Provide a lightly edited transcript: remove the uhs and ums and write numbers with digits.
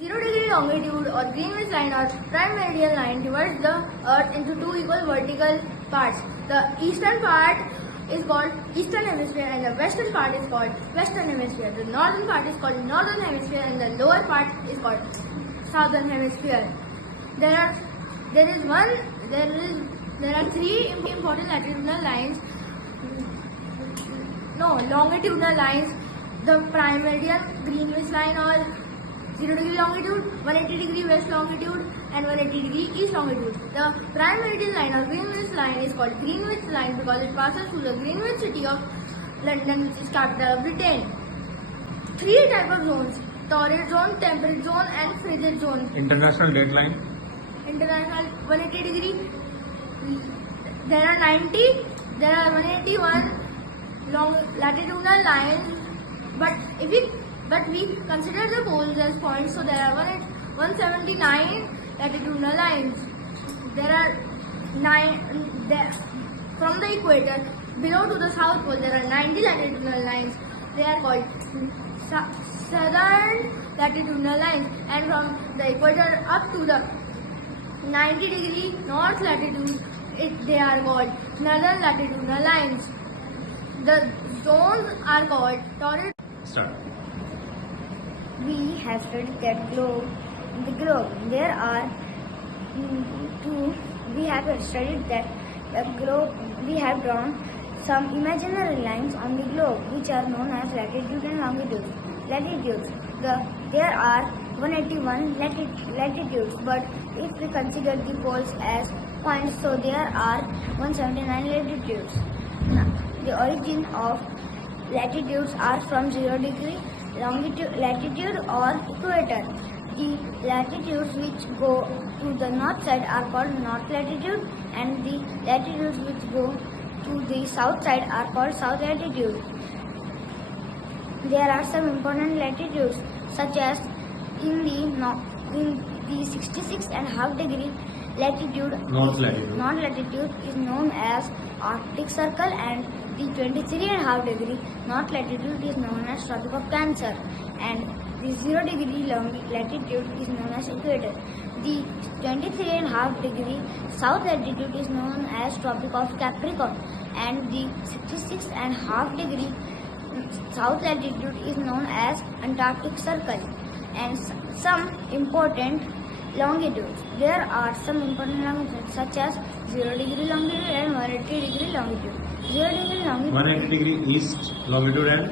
0 degree longitude or Greenwich line or prime meridian line divides the earth into two equal vertical parts. The eastern part is called eastern hemisphere and the western part is called western hemisphere. The northern part is called northern hemisphere and the lower part is called southern hemisphere. There are three important longitudinal lines. The prime meridian, Greenwich line or 0 degree longitude, 180 degree west longitude and 180 degree east longitude. The prime meridian line or Greenwich line is called Greenwich line because it passes through the Greenwich city of London, which is capital of Britain. Three types of zones: torrid zone, temperate zone and frigid zone. International dateline. International 180 degree. There are 181 long latitudinal lines, but we consider the poles as points, so there are 179 latitudinal lines. There are from the equator below to the south pole there are 90 latitudinal lines. They are called southern latitudinal lines, and from the equator up to the 90 degree north latitude they are called northern latitudinal lines. The zones are called torrid. Start. We have studied that globe. The globe. There are we have studied that the globe. We have drawn some imaginary lines on the globe, which are known as latitude and longitude. Latitudes. There are 181 latitudes, but if we consider the poles as points, so there are 179 latitudes. Now, the origin of latitudes are from 0 degree latitude or equator. The latitudes which go to the north side are called north latitude, and the latitudes which go to the south side are called south latitude. There are some important latitudes, such as in the 66.5 degree latitude, North latitude. North latitude is known as Arctic Circle, and the 23.5 degree north latitude is known as Tropic of Cancer, and the 0 degree latitude is known as equator. The 23.5 degree south latitude is known as Tropic of Capricorn, and the 66.5 degree south latitude is known as Antarctic Circle. And some important longitudes. There are some important longitudes such as 0 degree longitude and 180 degree longitude. 0 degree longitude. 180 degree east longitude and